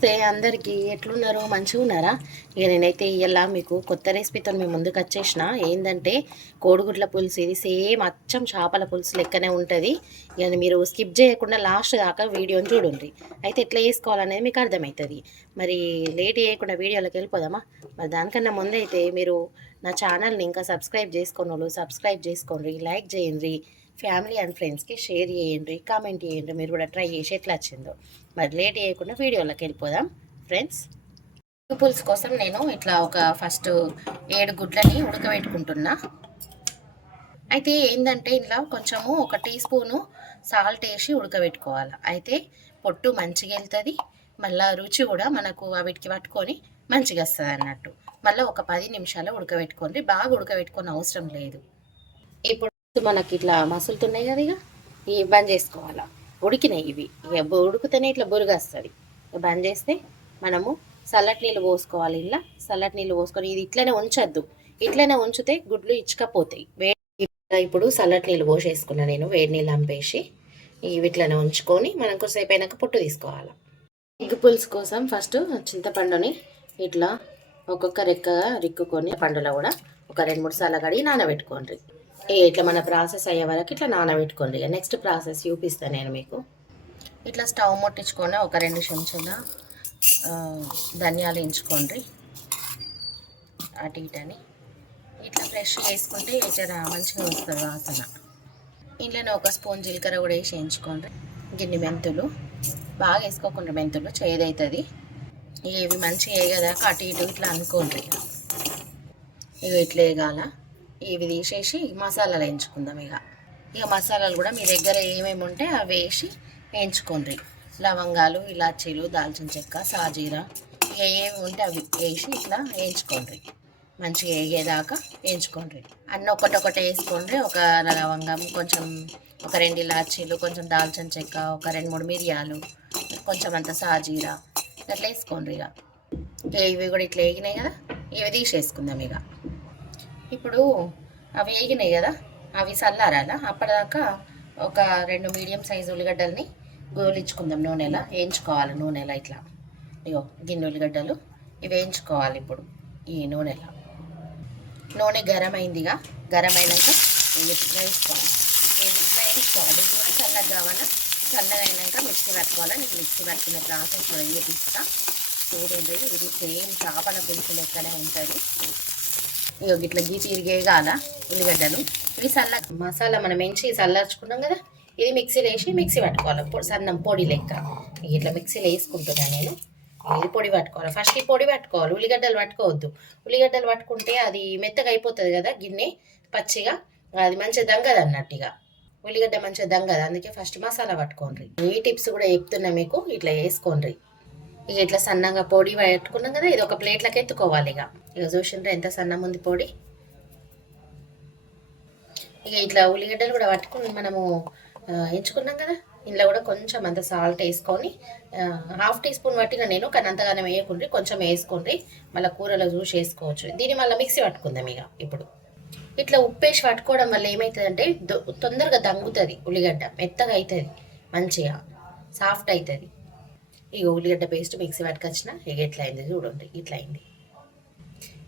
నమస్తే అందరికీ, ఎట్లున్నారు? మంచిగా ఉన్నారా? ఇక నేనైతే ఇలా మీకు కొత్త రెసిపీతో మేము ముందుకు వచ్చేసిన. ఏంటంటే కోడిగుడ్ల పులుసు. ఇది సేమ్ అచ్చం చేపల పులుసు లెక్కనే ఉంటుంది. ఇక మీరు స్కిప్ చేయకుండా లాస్ట్ దాకా వీడియోని చూడండి. అయితే ఎట్లా చేసుకోవాలనేది మీకు అర్థమవుతుంది. మరి లేట్ చేయకుండా వీడియోలోకి వెళ్ళిపోదామా? మరి దానికన్నా ముందైతే మీరు నా ఛానల్ని ఇంకా సబ్స్క్రైబ్ చేసుకున్న వాళ్ళు సబ్స్క్రైబ్ చేసుకోండి, లైక్ చేయండి, ఫ్యామిలీ అండ్ ఫ్రెండ్స్కి షేర్ చేయండి, కామెంట్ చేయండి. మీరు కూడా ట్రై చేసి ఎట్లా వచ్చిందో. మరి లేట్ చేయకుండా వీడియోలోకి వెళ్ళిపోదాం ఫ్రెండ్స్. పులుసు కోసం నేను ఇట్లా ఫస్ట్ 7 గుడ్లని ఉడకబెట్టుకుంటున్నా. అయితే ఏంటంటే ఇంట్లో కొంచెము 1 టీ స్పూను సాల్ట్ వేసి ఉడకబెట్టుకోవాలి. అయితే పొట్టు మంచిగా వెళ్తుంది, మళ్ళీ రుచి కూడా మనకు వీటికి పట్టుకొని మంచిగా వస్తుంది అన్నట్టు. మళ్ళీ ఒక 10 నిమిషాలు ఉడకబెట్టుకోండి, బాగా ఉడకబెట్టుకొని అవసరం లేదు. ఇప్పుడు మనకి ఇట్లా మసులుతున్నాయి కదా, ఇక బంద్ చేసుకోవాలా. ఉడికినాయి ఇవి, ఇక ఉడికితేనే ఇట్లా బురుగు వస్తుంది. బంద్ చేస్తే మనము చల్లటి నీళ్ళు పోసుకోవాలి. ఇలా చల్లటి నీళ్ళు పోసుకొని ఇది ఇట్లనే ఉంచొద్దు, ఇట్లనే ఉంచితే గుడ్లు ఇచ్చకపోతాయి. ఇప్పుడు చల్లటి నీళ్ళు పోసేసుకున్నా నేను, వేడి నీళ్ళు అంపేసి ఇవి ఇట్లనే ఉంచుకొని మనం కొద్దిసేపు అయినాక పొట్టు తీసుకోవాలి. ఎగ్ పులుసు కోసం ఫస్ట్ చింతపండుని ఇట్లా ఒక్కొక్క రెక్కగా రిక్కుకొని పండులో కూడా ఒక 2-3 సార్లు కడిగి నానబెట్టుకోండి. ఇట్లా మన ప్రాసెస్ అయ్యే వరకు ఇట్లా నానబెట్టుకోండి. నెక్స్ట్ ప్రాసెస్ చూపిస్తాను నేను మీకు. ఇట్లా స్టవ్ ముట్టించుకొని ఒక 2 చెంచాల ధనియాలు వేయించుకోండి. అటు ఇటని ఇట్లా ఫ్రెష్ వేసుకుంటే జర మంచిగా వస్తుంది వాసన. ఇంట్లోనే 1 స్పూన్ జీలకర్ర కూడా వేసి వేయించుకోండి. గిన్నె మెంతులు బాగా వేసుకోకుండా, మెంతులు చేదవుతుంది. ఇవి మంచిగా వేయదాకా అటు ఇటు ఇట్లా అనుకోండి. ఇవి ఇట్లా వేయగాల ఇవి తీసేసి మసాలాలు వేయించుకుందాం. ఇక మసాలాలు కూడా మీ దగ్గర ఏమేమి ఉంటే అవి వేసి వేయించుకోండి. లవంగాలు, ఇలాచీలు, దాల్చిన చెక్క, సాజీరా, ఇక ఏమి ఉంటే అవి వేసి ఇట్లా వేయించుకోండి. మంచిగా వేగేదాకా వేయించుకోండి. అన్నీ ఒకటొకటి వేసుకోండి. ఒక లవంగం, కొంచెం ఒక 2 ఇలాచీలు, కొంచెం దాల్చిన చెక్క, ఒక 2-3 మిరియాలు, కొంచెం అంత సాజీరా అట్లా వేసుకోండి. ఇక ఇవి కూడా ఇట్లా వేగినాయి కదా, ఇవి తీసేసుకుందాం. ఇప్పుడు అవి వేగినాయి కదా, అవి చల్లారాలా. అప్పటిదాకా ఒక 2 మీడియం సైజు ఉల్లిగడ్డల్ని గోలించుకుందాం. నూనెలా వేయించుకోవాలి. నూనెలా ఇట్లా ఇగో గిన్నె ఉల్లిగడ్డలు ఇవి వేయించుకోవాలి. ఇప్పుడు ఈ నూనె గరం అయిందిగా, గరం అయినాక వేయించుకోవాలి. వేయించుకోవాలి. ఇది కూడా చల్లగా కావాలా. చల్లగా అయినాక మిక్సీ పట్టుకోవాలి. నేను మిక్సీ పట్టుకునే ప్రాసెస్ కూడా చూపిస్తా చూడండి. ఇది సేమ్ చేపల పులుసు లెక్కనే ఉంటుంది. ఇక ఇట్లా తిరిగేగాల ఉల్లిగడ్డలు. ఇవి మసాలా మనం ఎంచి చల్లార్చుకున్నాం కదా, ఇది మిక్సీలో వేసి మిక్సీ పట్టుకోవాలి. సన్నం పొడి లెక్క ఇట్లా మిక్సీలో వేసుకుంటున్నాను నేను. ఇది పొడి పట్టుకోవాలి. ఫస్ట్ ఈ పొడి పట్టుకోవాలి, ఉల్లిగడ్డలు పట్టుకోవద్దు. ఉల్లిగడ్డలు పట్టుకుంటే అది మెత్తగా అయిపోతుంది కదా, గిన్నె పచ్చిగా, అది మంచిగా దంగదు అన్నట్టు. ఇక ఉల్లిగడ్డ మంచిగా దంగదు, అందుకే ఫస్ట్ మసాలా పట్టుకోండి. ఈ టిప్స్ కూడా చెప్తున్నా మీకు, ఇట్లా వేసుకోండి. ఇక ఇట్లా సన్నగా పొడి పెట్టుకున్నాం కదా, ఇది ఒక ప్లేట్లోకి ఎత్తుకోవాలి. ఇక చూసిండ్రా ఎంత సన్నం ఉంది పొడి. ఇక ఇట్లా ఉల్లిగడ్డలు కూడా పట్టుకుని మనము ఎంచుకున్నాం కదా, ఇందులో కూడా కొంచెం అంత సాల్ట్ వేసుకొని 1/2 టీ స్పూన్ పట్టిన నేను, కానీ అంతగానే వేయకుండ్రి, కొంచెం వేసుకోండి. మళ్ళీ కూరలో చూసి వేసుకోవచ్చు. దీన్ని మళ్ళీ మిక్సీ పట్టుకుందాం. ఇప్పుడు ఇట్లా ఉప్పేసి పట్టుకోవడం వల్ల ఏమవుతుందంటే తొందరగా దంగుతుంది ఉల్లిగడ్డ, మెత్తగా అవుతుంది, మంచిగా సాఫ్ట్ అవుతుంది. ఇక ఉల్లిగడ్డ పేస్ట్ మిక్సీ పట్టుకొచ్చిన, ఇక ఎట్లా అయింది చూడండి. ఇట్లా అయింది.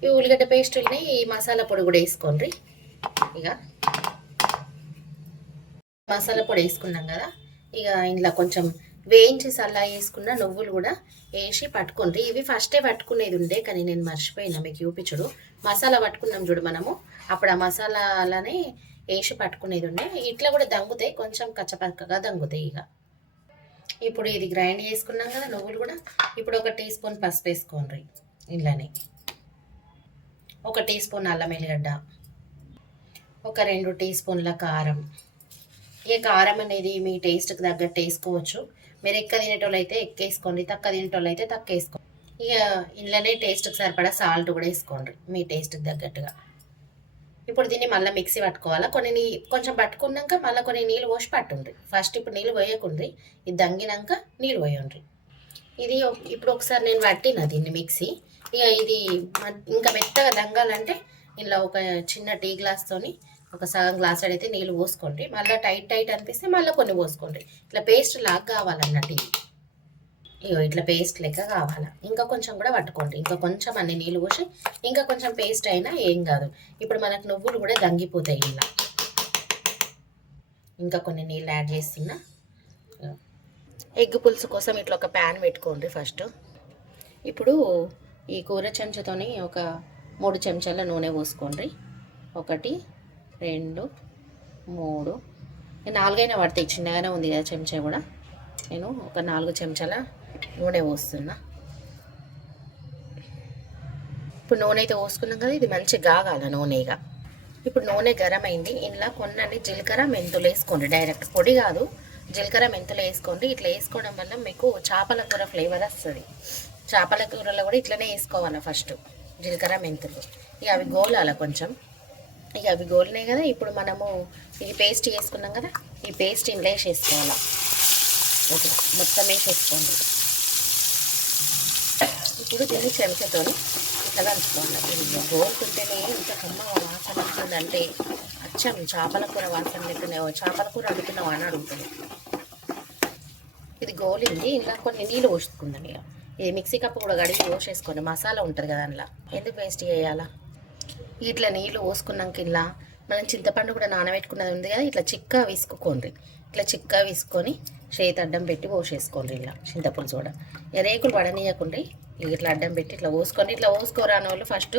ఈ ఉల్లిగడ్డ పేస్ట్ని ఈ మసాలా పొడి కూడా వేసుకోండి. ఇక మసాలా పొడి వేసుకున్నాం కదా, ఇక ఇంట్లో కొంచెం వేయించి సల్లా వేసుకున్న నువ్వులు కూడా వేసి పట్టుకోండి. ఇవి ఫస్టే పట్టుకునేది ఉండే, కానీ నేను మర్చిపోయినా మీకు చూపించుడు. మసాలా పట్టుకున్నాం చూడు మనము, అప్పుడు ఆ మసాలాలనే వేసి పట్టుకునేది ఉండే. ఇట్లా కూడా దంగుతాయి, కొంచెం కచ్చపక్కగా దంగుతాయి. ఇక ఇప్పుడు ఇది గ్రైండ్ చేసుకున్నాం కదా నువ్వులు కూడా. ఇప్పుడు 1 టీ స్పూన్ పసుపు వేసుకోండి. ఇంట్లోనే 1 టీ స్పూన్ అల్లం ఎల్లిగడ్డ, ఒక 2 టీ స్పూన్ల కారం. ఈ కారం అనేది మీ టేస్ట్కి తగ్గట్టు వేసుకోవచ్చు. మీరు ఎక్కువ తినేటోళ్ళు అయితే ఎక్కువ వేసుకోండి, తక్కువ తినేటోళ్ళు అయితే తక్కువ వేసుకోండి. ఇక ఇంట్లోనే టేస్ట్కి సరిపడా సాల్ట్ కూడా వేసుకోండి మీ టేస్ట్కి తగ్గట్టుగా. ఇప్పుడు దీన్ని మళ్ళీ మిక్సీ పట్టుకోవాలా. కొంచెం పట్టుకున్నాక మళ్ళీ కొన్ని నీళ్ళు పోసి పట్టుండ్రి. ఫస్ట్ ఇప్పుడు నీళ్ళు పోయకుండ్రి, ఇది దంగినాక నీళ్ళు పోయండ్రి. ఇది ఇప్పుడు ఒకసారి నేను పట్టిన దీన్ని మిక్సీ. ఇక ఇది ఇంకా మెత్తగా దంగాలంటే ఇలా ఒక చిన్న టీ గ్లాస్తోని ఒక సగం గ్లాస్ అయితే నీళ్ళు పోసుకోండి. మళ్ళీ టైట్ అనిపిస్తే మళ్ళీ కొన్ని పోసుకోండి. ఇట్లా పేస్ట్ లాగా కావాలన్నట్టు. ఇగో ఇట్లా పేస్ట్ లెక్క కావాలా. ఇంకా కొంచెం కూడా పట్టుకోండి, ఇంకా కొంచెం అన్ని నీళ్ళు పోసి ఇంకా కొంచెం పేస్ట్ అయినా ఏం కాదు. ఇప్పుడు మనకు నువ్వులు కూడా దంగిపోతాయి ఇలా. ఇంకా కొన్ని నీళ్ళు యాడ్ చేస్తున్నా. ఎగ్ పులుసు కోసం ఇట్లా ఒక ప్యాన్ పెట్టుకోండి ఫస్ట్. ఇప్పుడు ఈ కూర చెంచాతోని ఒక 3 చెంచాల నూనె పోసుకోండి. 1 2 3 4 పడతాయి, చిన్నగానే ఉంది కదా చెంచా కూడా. నేను ఒక 4 చెంచాల నూనె పోస్తున్నా. ఇప్పుడు నూనె అయితే పోసుకున్నాం కదా, ఇది మంచిగా కాగాల నూనెగా. ఇప్పుడు నూనె గరం అయింది. ఇందులో కొన్ని జీలకర్ర మెంతులు వేసుకోండి, డైరెక్ట్ పొడి కాదు, జీలకర్ర మెంతులు వేసుకోండి. ఇట్లా వేసుకోవడం వల్ల మీకు చేపల కూర ఫ్లేవర్ వస్తుంది. చేపల కూరలో కూడా ఇట్లనే వేసుకోవాలి ఫస్ట్ జీలకర్ర మెంతులు. ఇక అవి గోలాల కొంచెం. ఇక అవి గోలినాయి కదా, ఇప్పుడు మనము ఇది పేస్ట్ వేసుకున్నాం కదా, ఈ పేస్ట్ ఇంట్లో వేసేసుకోవాలి. ఓకే, మొత్తం వేసేసుకోండి. ఇప్పుడు దీన్ని చెంచాతోని ఇట్లా కలుపుకోవాలి. ఇది గోలుతుంటేనే ఇంత కమ్మ వాసన వస్తుందంటే అచ్చం చేపల కూర వాసన లెక్కనే. చేపల కూర అడుగుతున్నావు అని అడుగుతుంది. ఇది గోలింది, ఇంకా కొన్ని నీళ్ళు పోసుకుందాం. ఇక ఇది మిక్సీ కప్పు కూడా కడిగి పోసేసుకోండి, మసాలా ఉంటుంది కదా అందులో. ఎందుకు పేస్ట్ చేయాలా? ఇట్లా నీళ్ళు పోసుకున్నాక ఇలా మనం చింతపండు కూడా నానబెట్టుకున్నది ఉంది కదా, ఇట్లా చిక్క విసుక్కోండి. ఇట్లా చిక్క విసుకొని చేతి అడ్డం పెట్టి పోసేసుకోండి. ఇలా చింతపులుసు కూడా రేకులు పడనీయకుండా ఇట్లా అడ్డం పెట్టి ఇట్లా పోసుకోండి. ఇట్లా పోసుకోరాని వాళ్ళు ఫస్ట్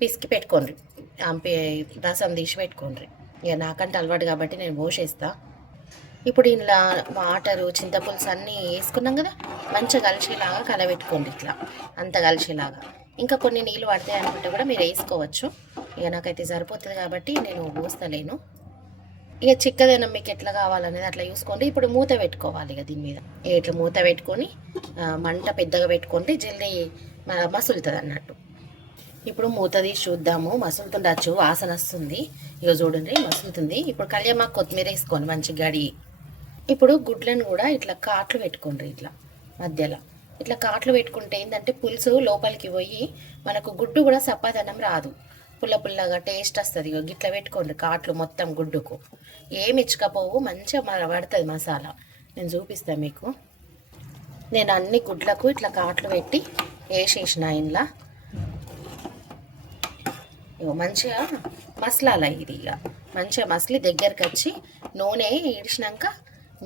పిసికి పెట్టుకోండి, రసం తీసి పెట్టుకోండి. ఇక నాకంటే అలవాటు కాబట్టి నేను పోసేస్తా. ఇప్పుడు ఇలా వాటరు చింతపులుసు అన్నీ వేసుకున్నాం కదా, మంచిగా కలిసేలాగా కలబెట్టుకోండి. ఇట్లా అంత కలిసేలాగా. ఇంకా కొన్ని నీళ్ళు పడతాయి అనుకుంటే కూడా మీరు వేసుకోవచ్చు. ఇక నాకైతే సరిపోతుంది కాబట్టి నేను పోస్తలేను. ఇక చిక్కదనం మీకు ఎట్లా కావాలనేది అట్లా చూసుకోండి. ఇప్పుడు మూత పెట్టుకోవాలి. ఇక దీని మీద ఇట్లా మూత పెట్టుకొని మంట పెద్దగా పెట్టుకుంటే జల్దీ మసులుతుంది అన్నట్టు. ఇప్పుడు మూత తీసి చూద్దాము. మసులుతుండొచ్చు, వాసన వస్తుంది. ఇక చూడండి మసులుతుంది. ఇప్పుడు కళ్యామాకు కొత్తిమీర వేసుకోండి మంచి గడి. ఇప్పుడు గుడ్లను కూడా ఇట్లా కాట్లు పెట్టుకోండి. ఇట్లా మధ్యలో ఇట్లా కాట్లు పెట్టుకుంటే ఏంటంటే పులుసు లోపలికి పోయి మనకు గుడ్డు కూడా సప్పదనం రాదు, పుల్ల పుల్లగా టేస్ట్ వస్తుంది. గిట్లా పెట్టుకోండి కాట్లు మొత్తం గుడ్డుకు. ఏమి ఇచ్చకపోవు, మంచిగా పడుతుంది మసాలా. నేను చూపిస్తాను మీకు. నేను అన్ని గుడ్లకు ఇట్లా కాట్లు పెట్టి వేసేసిన ఇంట్లో. మంచిగా మసలాల ఇది. ఇక మంచిగా మసలి దగ్గరికి వచ్చి నూనె ఇడిచినాక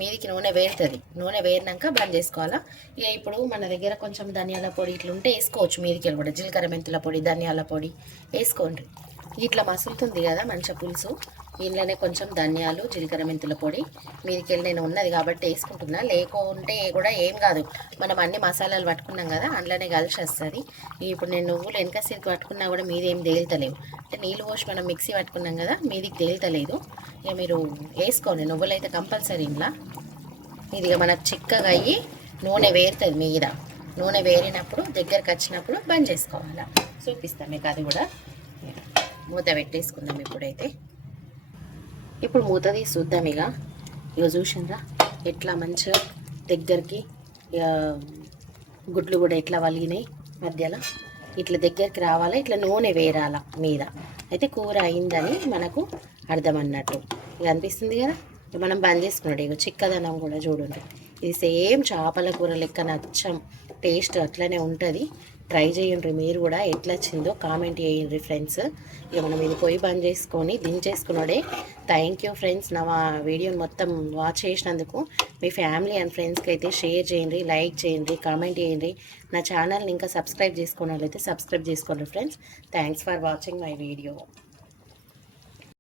మీదికి నూనె వేరుతుంది. నూనె వేరినాక బంద్ చేసుకోవాలా. ఇక ఇప్పుడు మన దగ్గర కొంచెం ధనియాల పొడి ఇట్లా ఉంటే వేసుకోవచ్చు. మీదికి కూడా జీలకర్ర మెంతుల పొడి, ధనియాల పొడి వేసుకోండి. ఇట్లా మసులుతుంది కదా మంచిగా పులుసు. ఇంట్లోనే కొంచెం ధనియాలు, జీలకర్ర మెంతుల పొడి మీదికి నేను ఉన్నది కాబట్టి వేసుకుంటున్నా. లేకుంటే కూడా ఏం కాదు, మనం అన్ని మసాలాలు పట్టుకున్నాం కదా అందులోనే కలిసి వస్తుంది. ఇప్పుడు నేను నువ్వులు వెనక సిరికి పట్టుకున్నా కూడా మీదేం తేలుతలేవు. అంటే నీళ్ళు పోసి మనం మిక్సీ పట్టుకున్నాం కదా, మీదికి తేలుతలేదు. ఇక మీరు వేసుకోండి నువ్వులు అయితే కంపల్సరీ. ఇంట్లో ఇది మనకు చిక్కగా అయ్యి నూనె వేరుతుంది మీద. నూనె వేరినప్పుడు దగ్గరకు వచ్చినప్పుడు బంద్ చేసుకోవాలి. చూపిస్తాం మీకు అది కూడా. మూత పెట్టేసుకుందాం ఇప్పుడైతే. ఇప్పుడు మూత తీసి చూద్దాం. ఇక చూసిండ్రా ఎట్లా మంచిగా దగ్గరికి గుడ్లు కూడా ఎట్లా వలిగినాయి మధ్యలో. ఇట్లా దగ్గరికి రావాలా, ఇట్లా నూనె వేరాల మీద. అయితే కూర అయిందని మనకు అర్థం అన్నట్టు. ఇక అనిపిస్తుంది కదా. మనం బంద్ చేసుకున్నాడు. ఇక చిక్కదనం కూడా చూడండి. ఇది సేమ్ చేపల కూర లెక్క నచ్చం టేస్ట్ అట్లనే ఉంటుంది. ట్రై చేయండి మీరు కూడా. ఎట్లా వచ్చిందో కామెంట్ చేయండి ఫ్రెండ్స్. ఇక మనం ఇది పొయ్యి బంద్ చేసుకొని దించేసుకున్నాడే. థ్యాంక్ యూ ఫ్రెండ్స్, నా వీడియోని మొత్తం వాచ్ చేసినందుకు. మీ ఫ్యామిలీ అండ్ ఫ్రెండ్స్కి అయితే షేర్ చేయండి, లైక్ చేయండి, కామెంట్ చేయండి. నా ఛానల్ని ఇంకా సబ్స్క్రైబ్ చేసుకోవాలి అయితే సబ్స్క్రైబ్ చేసుకోండి friends. Thanks for watching my video.